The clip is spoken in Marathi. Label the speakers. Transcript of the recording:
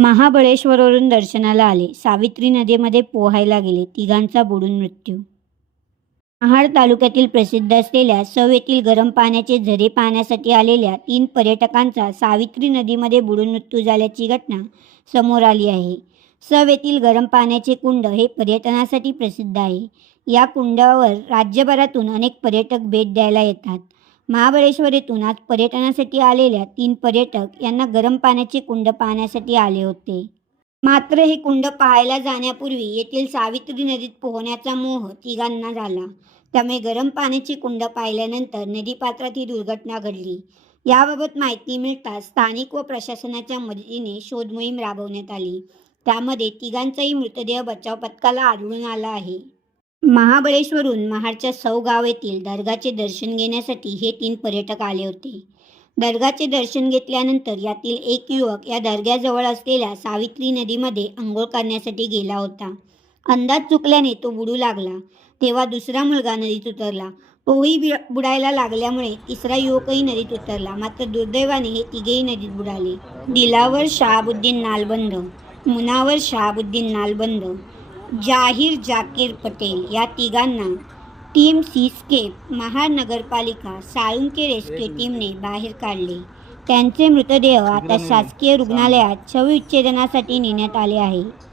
Speaker 1: महाबळेश्वरवरून दर्शनाला आले. सावित्री नदीमध्ये पोहायला गेले. तिघांचा बुडून मृत्यू. महाड तालुक्यातील प्रसिद्ध असलेल्या सव येथील गरम पाण्याचे झरे पाहण्यासाठी आलेल्या तीन पर्यटकांचा सावित्री नदीमध्ये बुडून मृत्यू झाल्याची घटना समोर आली आहे. सव येथील गरम पाण्याचे कुंड हे पर्यटनासाठी प्रसिद्ध आहे. या कुंडावर राज्यभरातून अनेक पर्यटक भेट द्यायला येतात. महाबळेश्वर येथून आज पर्यटनासाठी आलेल्या तीन पर्यटक यांना गरम पाण्याचे कुंड पाहण्यासाठी आले होते. मात्र हे कुंड पाहायला जाण्यापूर्वी येथील सावित्री नदीत पोहण्याचा मोह तिघांना झाला. त्यामुळे गरम पाण्याची कुंड पाहिल्यानंतर नदीपात्रात ही दुर्घटना घडली. याबाबत माहिती मिळताच स्थानिक व प्रशासनाच्या मदतीने शोधमोहीम राबवण्यात आली. त्यामध्ये तिघांचाही मृतदेह बचाव पथकाला आढळून आला आहे. महाबळेश्वरून महाडच्या सौ गाव येथील दर्गाचे दर्शन घेण्यासाठी हे तीन पर्यटक आले होते. दर्गाचे दर्शन घेतल्यानंतर यातील एक युवक या दर्ग्याजवळ असलेल्या सावित्री नदीमध्ये आंघोळ करण्यासाठी गेला होता. अंदाज चुकल्याने तो बुडू लागला. तेव्हा दुसरा मुलगा नदीत उतरला. तोही बुडायला लागल्यामुळे तिसरा युवकही नदीत उतरला. मात्र दुर्दैवाने हे तिघेही नदीत बुडाले. दिलावर शहाबुद्दीन नालबंद. मुनावर शहाबुद्दीन नालबंद. जाहीर जाकीर पटेल या तिघांना टीम सीस्केप महाड नगरपालिका साळुंके रेस्क्यू टीमने बाहेर काढले. त्यांचे मृतदेह आता शासकीय रुग्णालयात शवविच्छेदनासाठी नेण्यात आले आहे.